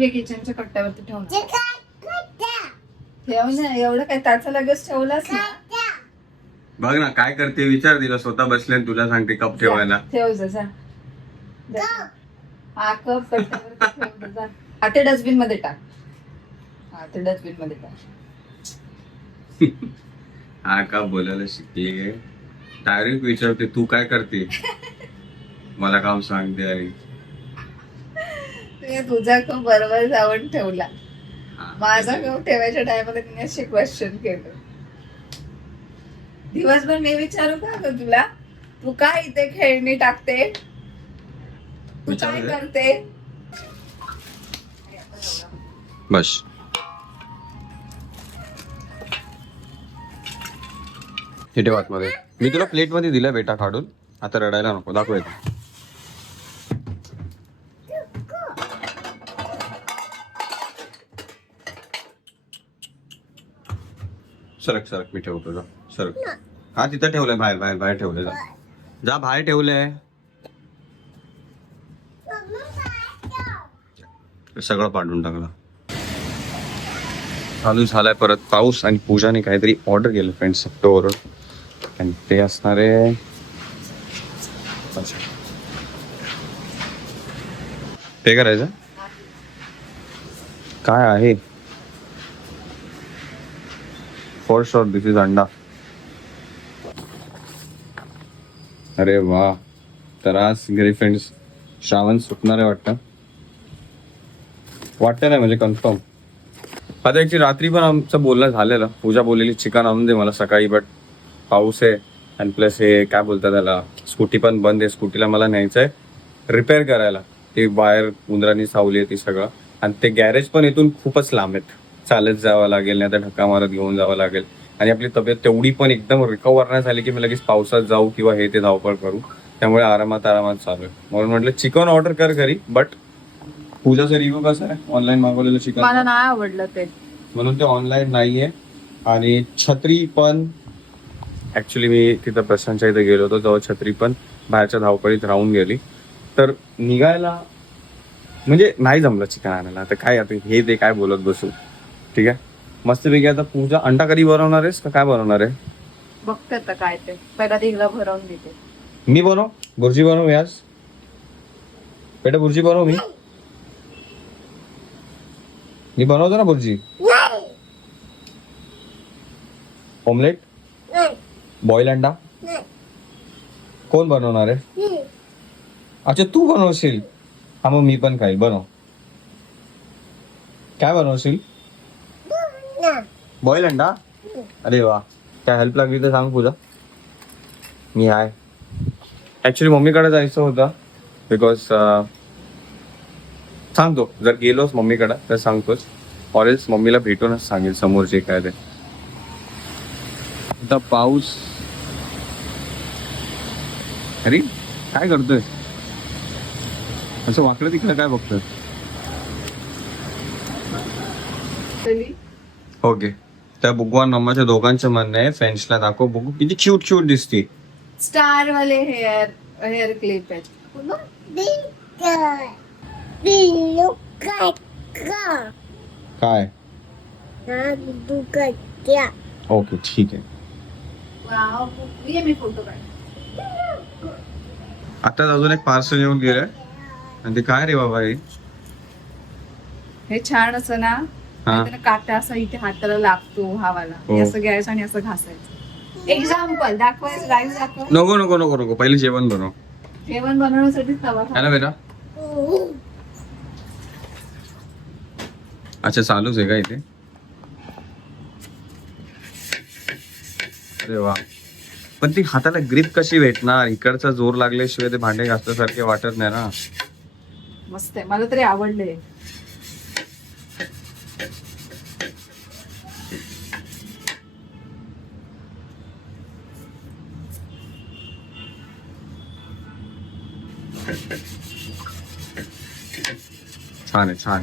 घे किचनच्या कट्ट्यावरती ठेव ना ठेव ना एवढं काय त्याचा लगेच ठेवलास ना. बघ ना काय करते विचार दिला स्वतः बसले आणि तुला सांगते कप ठेवायला. ठेव जा जा. जा. हा कप कट्ट्यावरती ठेव जा, जा. हा ते डस्टबिनमध्ये टाक. हा ते डस्टबिनमध्ये टाक. हा का बोलायला शिकते डायरेक्ट विचारते तू काय करते? मला काम सांगते आई. ते तुझा कप बरोबर जाऊन ठेवला. हा. माझा कप ठेवायच्या टायमाला तिने अशी क्वेश्चन केलं. दिवसभर मी विचारू का ग तुला? तू काय इथे खेळणी टाकते? तू काय. करते? बस. हे ठेव आतमध्ये मी तुला प्लेटमध्ये दिलं बेटा काढून. आता रडायला नको. दाखव इथे. सरक सरक मी ठेवतो जा. सरक. हा तिथं ठेवलंय बाहेर बाहेर बाहेर ठेवलंय जा. जा बाहेर ठेवलंय. सगळं पाडून टाकलं. चालू झालाय परत पाऊस आणि पूजाने काहीतरी ऑर्डर केलं फ्रेंड्स स्टोअर आणि ते असणारे अच्छा. ते करायचं? काय आहे? फॉर शॉर दिस इज अंडा अरे वा तर आज घरी फ्रेंड्स श्रावण सुटणार आहे वाटतं? वाटतं नाही म्हणजे कन्फर्म आता ॲक्च्युली रात्री पण आमचं बोलणं झालेलं. पूजा बोललेली चिकन आणून दे मला सकाळी बट पाऊस आहे आणि प्लस हे काय बोलतात त्याला? स्कूटी पण बंद आहे. स्कूटीला मला न्यायचं आहे रिपेअर करायला. ती बाहेर उंदरांनी सावली आहे ती सगळं. आणि ते गॅरेज पण इथून खूपच लांब आहेत. चालत जावं लागेल नाही तर धक्का मारत घेऊन जावं लागेल. आणि आपली तब्येत तेवढी पण एकदम रिकवर नाही झाली की मी लगेच पावसात जाऊ किंवा हे ते धावपळ करू. त्यामुळे आरामात आरामात चालू आहे. म्हणून म्हटलं चिकन ऑर्डर कर घरी बट पूजाचा रिव्ह्यू कसा आहे? ऑनलाईन मागवलेलं चिकन? मला नाही आवडलं ते. म्हणून ते ऑनलाईन नाहीये. आणि छत्री पण ऍक्च्युली मी तिथं प्रशांतच्या इथे गेलो होतो तेव्हा छत्री पण बाहेरच्या धावपळीत राहून गेली. तर निघायला म्हणजे नाही जमलं चिकन आणायला. आता काय आता हे ते काय बोलत बसू? ठीक आहे? मस्तपैकी आता पूजा अंडा कधी बनवणार आहेस का काय बनवणार आहे? बघते आता काय ते. पहिला तिला भरवून देते. मी बनव? बुर्जी बनव यास बेटा बुर्जी बनव मी. मी बनवतो ना बुर्जी. ऑमलेट? बॉईल अंडा? कोण बनवणार आहे? अच्छा तू बनवशील. हा मग मी पण खाईल. बनव. काय बनवशील? बॉईल अंडा अरे वा. काय हेल्प लागली तर सांग पूजा. मी आहे. ऍक्च्युली मम्मीकडे जायचं होतं. बिकॉज सांगतो. जर गेलोस मम्मीकडे तर सांगतोच ऑरेल्स मम्मीला भेटूनच सांगेल समोर जे काय ते. आता पाऊस. अरे काय करतोय? असं वाकडं तिकडं काय बघतोय? ओके त्या बुगवान मम्माच्या दोघांचं म्हणणं आहे फ्रेंड्सला दाखव बघू. किती क्यूट क्यूट दिसते. स्टार वाले हेअर हेअर क्लिप आहेत. काय? ओके ठीक आहे. वाव, ये मी फोटो काढ आताच अजून एक पार्सल येऊन गेलंय. आणि ते काय रे बाबा हे? हे छान असं ना काटा असा इथे हाताला लागतो हवाला हो. असं घ्यायचं आणि असं घासायचं. एक्झाम्पल दाखवायचं लाईव्ह दाखव. नको नको नको नको. पहिले जेवण बनव. जेवण बनवण्यासाठी तवा बेटा. अच्छा चालूच आहे का इथे? अरे वा. पण ती हाताला ग्रीप कशी भेटणार? इकडचा जोर लागल्याशिवाय ते भांडे घासल्यासारखे वाटत नाही ना. मस्त आहे. मला तरी आवडले छान आहे छान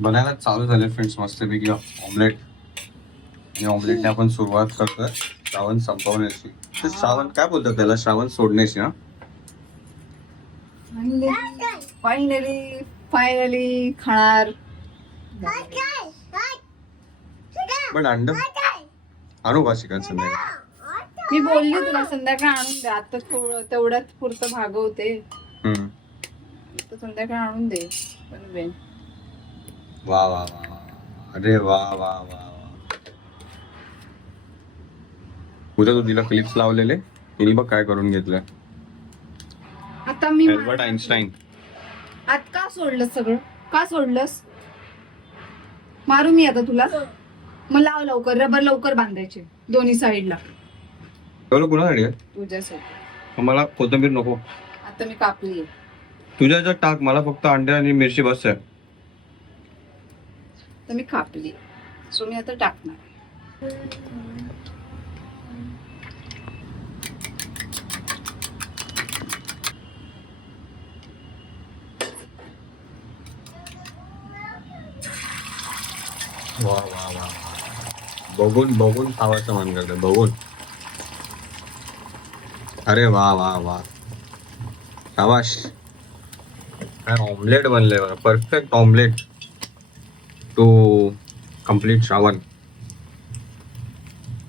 बनायला चालू झाले फ्रेंड्स मस्त मस्तपैकी ऑमलेट आणि ऑमलेटने आपण सुरुवात करतोय. सावन संपवण्याची. श्रावण काय बोलतात त्याला? श्रावण सोडण्याची ना फायनली फायनली खाणार. पण अंड आणू का चिकन संध्याकाळी? मी बोलली तुला संध्याकाळ आणून दे. आता थोडं तेवढ्यात पुरतं भागवते. हम्म. तर संध्याकाळ आणून दे. बनवेन. वा वा वा वा. अरे वा वा वा वा उद्या तू तिला क्लिप्स लावलेले. तिने बघ काय करून घेतलंय. आता मी एल्बर्ट आईन्स्टाईन आत का सोडलंस सगळं? का सोडलंस? मारू मी आता तुला. मग लाव लवकर रबर लवकर बांधायचे दोन्ही साईडला. एवढं कुणासाठी आहे तुझ्यासाठी. मला कोथिंबीर नको. आता मी कापली तुझ्या याच्यात टाक मला फक्त अंडे आणि मिरची बस आहे. तर मी कापली सो मी आता टाकणार. वा वा वा. बघून बघून खावायचं मन करतं बघून. अरे वा वा वा. शाबाश काय ऑमलेट बनले बरं perfect omelette to complete Shravan.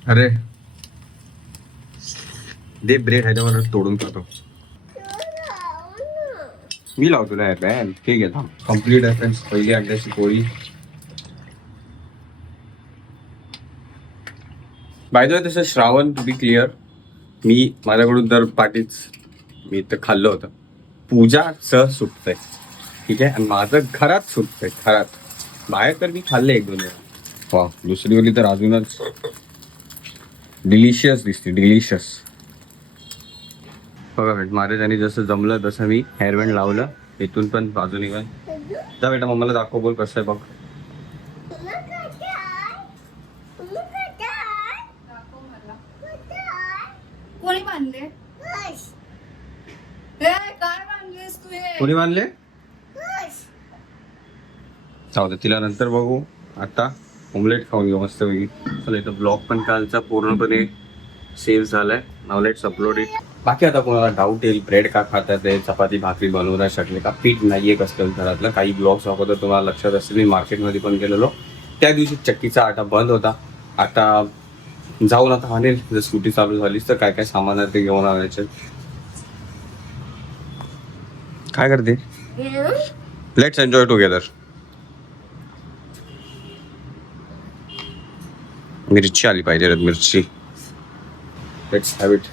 अरे. दे ब्रेड ह्याच्यावर तोडून खातो. मी लावतो ना बॅन ठीक आहे थांब. कंप्लीट आहे फ्रेंड्स पहिली अंड्याची पोळी. बाय द वे तसं श्रावण टू बी क्लिअर मी माझ्याकडून तर पाठीच मी तर खाल्लं होतं. पूजाचं सुटतंय. ठीक आहे? आणि माझं घरात सुटतंय घरात. बाहेर तर मी खाल्ले एक दोन वेळा. वा दुसरी ओली तर अजूनच डिलिशियस दिसते डिलिशियस बघा बेट महाराजांनी जसं जमलं तसं मी हेअरबँड लावलं. इथून पण बाजूनी पण. जा बेटा मम्माला दाखव बोल कसं आहे बघ कोणी बांधले ए, काय बांधलेस तू हे कोणी बांधले जाऊ दे तिला नंतर बघू. आता ऑमलेट खाऊन घेऊ मस्त होईल चला इथं ब्लॉग पण कालचा पूर्णपणे सेव्ह झालाय. नाव लेट्स अपलोड इट बाकी आता कोणाला डाऊट येईल ब्रेड का खातात आहे चपाती भाकरी बनवू नाही शकले का? पीठ नाहीये कसं घरातलं. काही ब्लॉग्स अगोदर तुम्हाला लक्षात असेल मी मार्केटमध्ये पण गेलेलो. त्या दिवशी चक्कीचा आटा बंद होता. आता जाऊन आता आणेल. जर स्कूटी चालू झालीच तर काय काय सामान आहे ते घेऊन आणायचे. काय करते? लेट्स एन्जॉय टुगेदर मिरची आली पाहिजे मिरची. लेट्स हॅव इट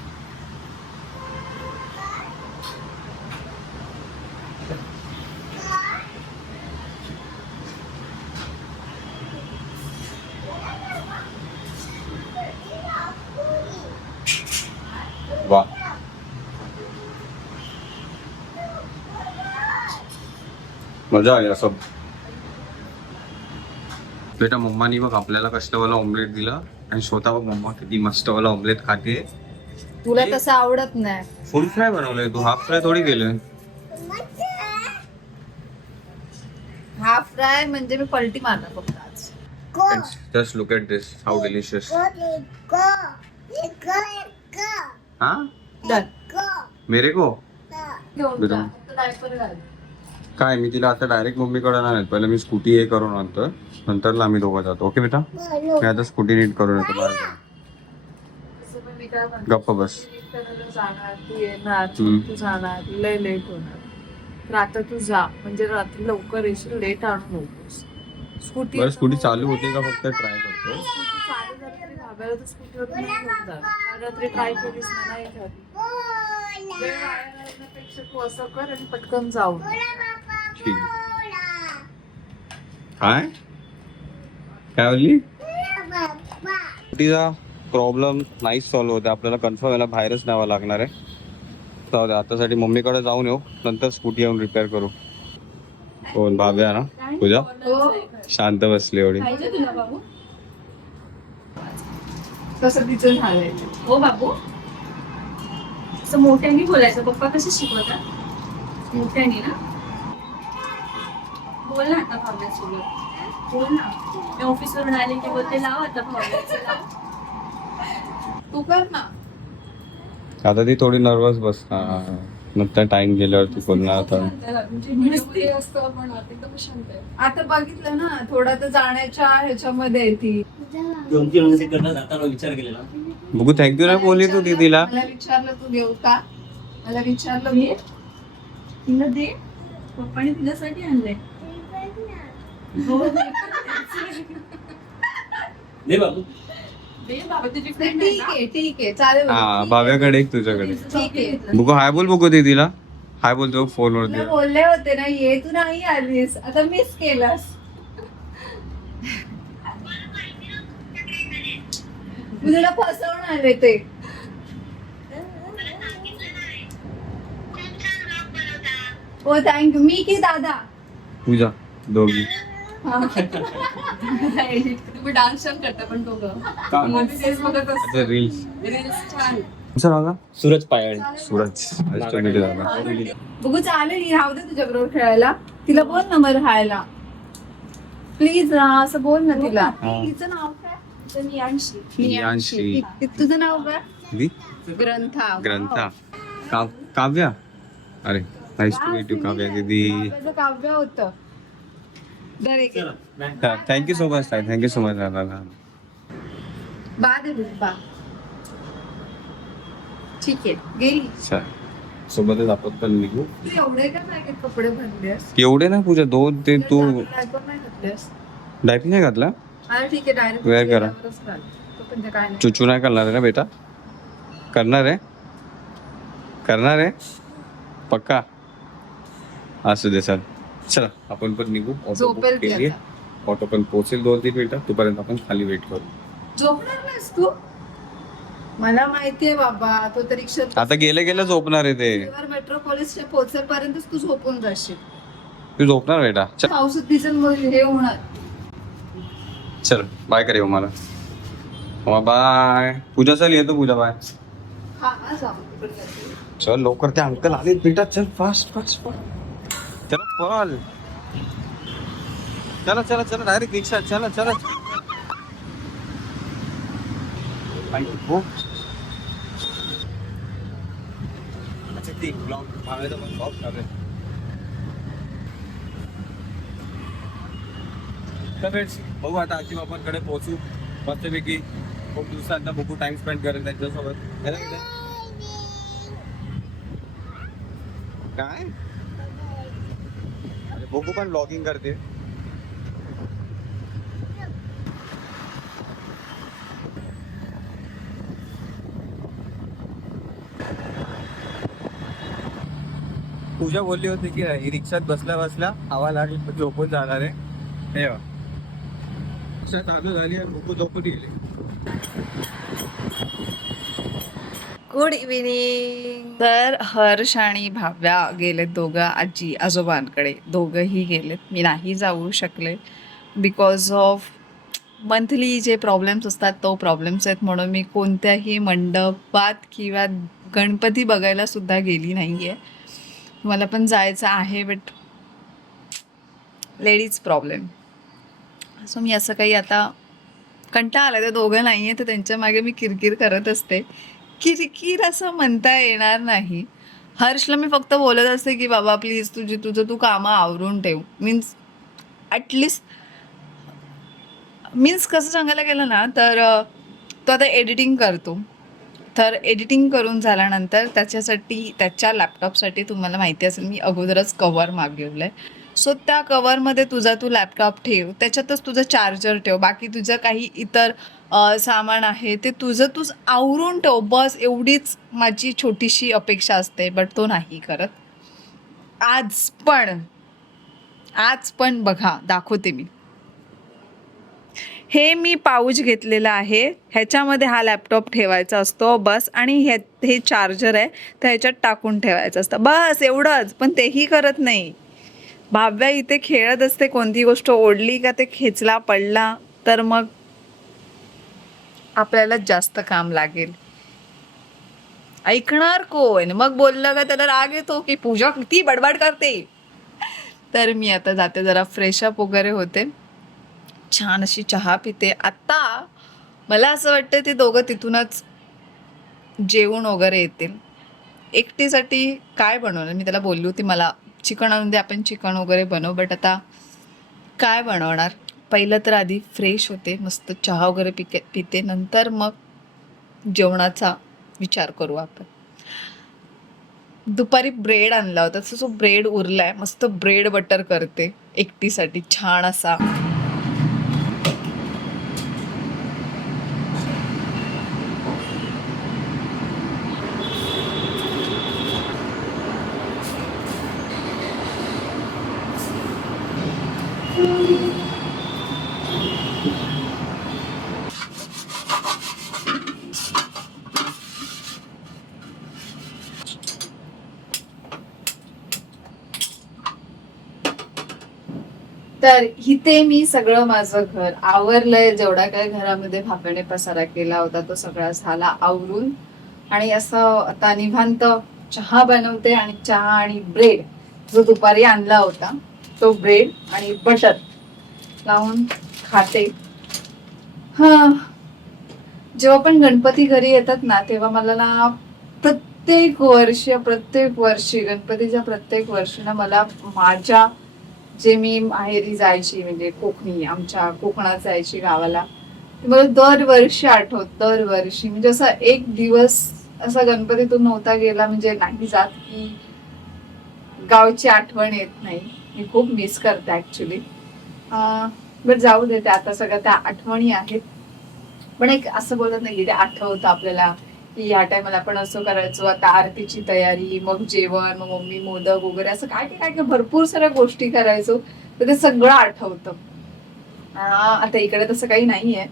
मजा आली असं. बेटा मम्मानी बघ आपल्याला कष्टवाला ऑमलेट दिला आणि स्वतः बघ मम्मा किती मस्तवाला ऑमलेट खाते. तुला तसं आवडत नाही. फुल फ्राय बनवलंय तू हाफ फ्राय थोडी केलंय. हाफ फ्राय म्हणजे मी पलटी मारणार फक्त आज. Just look at this how delicious हा डन मेरे को? घेऊन. जा. घाल. काय मी तिला आता डायरेक्ट मम्मीकडे नाही पहिले मी स्कूटी हे करून आणतो. नंतर आम्ही दोघं जातो. ओके बेटा? मी आता स्कूटी नीट करून येतो बाहेर. गप्प बस. तू येणार. तू जाणार लय लेट होणार. तर आता तू जा. म्हणजे रात्री लवकर येशील लेट आणू नकोस स्कूटी बरं स्कूटी चालू होते का फक्त ट्राय करतो? रात्री ट्राय केलीस ना नाही झाली वेळ वाया घालवण्यापेक्षा तू असं कर आणि पटकन जाऊ ठीक. काय? काय बोलली? प्रॉब्लेम नाही सॉल्व्ह होते आपल्याला कन्फर्म याला बाहेरच न्यावं लागणार आहे. जाऊ दे आतासाठी मम्मीकडे जाऊन येऊ. नंतर स्कूटी येऊन रिपेअर करू. कोण? भाव्या ना? पूजा? शांत बसली एवढी. तिचं झालंय. हो बाबू. असं मोठ्याने बोलायचं. पप्पा कसे शिकवतात? मोठ्याने ना? बोल ना आता बोल ना. मी ऑफिस वरून आले की बोलते लाव आता लाव तू कर ना. आता ती थोडी नर्वस बस. हा. नंतर टाइम गेल्यावर ती बोलणार आता. आता बघितलं ना थोडा तर जाण्याच्या ह्याच्यामध्ये आहे ती दोन तीन जाताना विचार केलेला. बघू थँक्यू नाही बोलली तू दीदीला. मला विचारलं तू देऊ का मला विचारलं मी तिला दे. पप्पाने तुझ्यासाठी आणलंय. दे. दे बाबू दे ठीक आहे ठीक आहे. चालेल हा भाव्याकडे एक तुझ्याकडे. ठीक आहे बघू हाय बोल बघू दीदीला हाय बोलतो तुला फोनवरती. बोलले होते ना ये तू नाही आलीस. आता मिस केलंस. मी तुला फसवून आले ते. हो थँक्यू मी की दादा? पूजा दोघी. तुम्ही डान्स छान करता पण दोघं मध्ये तेच बघत असतो. अच्छा रील्स रील्स छान. तुमचं नाव का सूरज पायळ. सूरज. बघू चालेल राहू दे तुझ्या बरोबर खेळायला. तिला बोल ना मग राहायला. प्लीज असं बोल ना तिला. तिचं नाव काय? नियांशी. नियांशी. ती- तुझं नाव काय? ग्रंथा. ग्रंथा. का काव्या? अरे nice to meet you Kavya दीदी. काव्याचं काव्य होतं. दर एक चला thank you so much thank you so much दादा बा दे बघ, बा. ठीक आहे गेली. सोबतच आपण पण निघू. तू एवढे का कपडे एवढे ना पूजा दोन ते तू डायपर नाही नाही घातला? अरे ठीक आहे डायरेक्ट Wear करा. पण ते काय नाही. चुचू नाही करणार आहे ना बेटा? करणार आहे? करणार आहे? पक्का? असू दे सर चला आपण पण निघू. ऑटो झोपेल ती केली. ऑटो पण पोहोचेल दोन तीन मिनिटं तोपर्यंत आपण खाली वेट करू. झोपणार नाहीस तू? मला माहितीये बाबा तो तर रिक्षात आता गेले गेले झोपणार आहे ते. मेट्रोपॉलिसच्या पोहोचेपर्यंतच तू झोपून जाशील. तू झोपणार बेटा. चल. पावसात मग हे होणार. चल बाय करे मला. बाय पूजा चल येतो पूजा बाय हा हा जाऊ. चल लवकर ते अंकल आले बेटा. चल फास्ट फास्ट चला पळ चला चला चला डायरेक्ट रिक्षा चला चला. अच्छा, ते vlog मागायचं पण vlog चालू आहे. बघू आता आजी बाबांकडे पोहोचू. मस्तपैकी खूप दिवसांना बघू टाइम स्पेंड करेल त्यांच्यासोबत. काय? बघू पण ब्लॉगिंग करते. पूजा बोलली होती की ही रिक्षात बसल्या बसल्या हवा लागली झोपून जाणार आहे. हे रिक्षा चालू झाली आणि झोपून गेली. गुड इव्हिनिंग तर हर्ष आणि भाव्या गेलेत दोघं आजी आजोबांकडे. दोघंही गेलेत. मी नाही जाऊ शकले बिकॉज ऑफ मंथली जे प्रॉब्लेम्स असतात तो प्रॉब्लेम्स आहेत. म्हणून मी कोणत्याही मंडपात किंवा गणपती बघायला सुद्धा गेली नाही आहे मला पण जायचं आहे बट लेडीज प्रॉब्लेम सो मी असं काही आता कंटाळा आला ते दोघं नाही आहे तर त्यांच्या मागे मी किरकिर करत असते. किरकिर असं म्हणता येणार नाही. हर्षला मी फक्त बोलत असते की बाबा प्लीज तुझी तुझं तू कामं आवरून ठेव. मीन्स ॲटलिस्ट मीन्स कसं सांगायला गेलं ना तर तो आता एडिटिंग करतो. तर एडिटिंग करून झाल्यानंतर त्याच्यासाठी त्याच्या लॅपटॉपसाठी तुम्हाला माहिती असेल मी अगोदरच कवर मागवलं आहे सो त्या कवरमध्ये तुझा तू लॅपटॉप ठेव त्याच्यातच तुझं चार्जर ठेव बाकी तुझं काही इतर सामान आहे ते तुझं तूच आवरून ठेव. बस एवढीच माझी छोटीशी अपेक्षा असते बट तो नाही करत. आज पण आज पण बघा दाखवते मी. हे मी पाऊच घेतलेलं आहे. ह्याच्यामध्ये हा लॅपटॉप ठेवायचा असतो बस आणि हे हे चार्जर आहे तर ह्याच्यात टाकून ठेवायचं असतं. बस एवढंच पण तेही करत नाही. भाव्या इथे खेळत असते कोणती गोष्ट ओढली का ते खेचला पडला तर मग? आपल्याला जास्त काम लागेल. ऐकणार कोण? मग बोललं का त्याला राग येतो की पूजा किती बडबड करते. तर मी आता जाते जरा फ्रेशअप वगैरे होते. छान अशी चहा पिते. आता मला असं वाटतं ते दोघं तिथूनच जेवण वगैरे येतील. एकटीसाठी काय बनवलं मी त्याला बोलली होती मला. चिकन आपण चिकन वगैरे बनवू बट आता काय बनवणार? पहिलं तर आधी फ्रेश होते मस्त चहा वगैरे पिके पिते नंतर मग जेवणाचा विचार करू आपण. दुपारी ब्रेड आणला होता तसं जो ब्रेड उरलाय मस्त ब्रेड बटर करते एकटीसाठी छान असा. तर इथे मी सगळं माझं घर आवरलंय. जेवढा काय घरामध्ये भाकणे पसारा केला होता तो सगळा झाला आवरून. आणि असं आता निवांत चहा बनवते आणि चहा आणि ब्रेड जो दुपारी आणला होता तो ब्रेड आणि बटर लावून खाते. हा. जेव्हा पण गणपती घरी येतात ना तेव्हा मला ना प्रत्येक वर्ष प्रत्येक वर्षी गणपतीच्या प्रत्येक वर्षी ना मला माझ्या जे मी माहेरी जायची म्हणजे कोकणी आमच्या कोकणात जायची गावाला मला दरवर्षी आठवत दरवर्षी. म्हणजे असा एक दिवस असा गणपतीतून नव्हता गेला म्हणजे नाही जात की गावची आठवण येत नाही. मी खूप मिस करते ॲक्च्युली बट जाऊ देते आता सगळ्या त्या आठवणी आहेत. पण एक असं बोलत नाही ते आठवतं आपल्याला. की या टायमाला आपण असं करायचो आता आरतीची तयारी मग जेवण मग मम्मी मोदक वगैरे असं काय काय काय भरपूर साऱ्या गोष्टी करायचो. तर ते सगळं आठवतं. आता इकडे तसं काही नाहीये.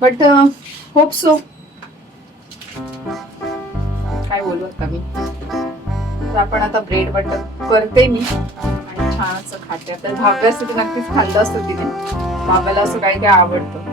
बट होप सो काय बोलू आता मी? तर आपण आता ब्रेड बटर करते मी. आणि छान असं खाते. तर भाव्या असं नक्कीच खाल्लं असतं तिने. बाबाला असं काही काय आवडतं.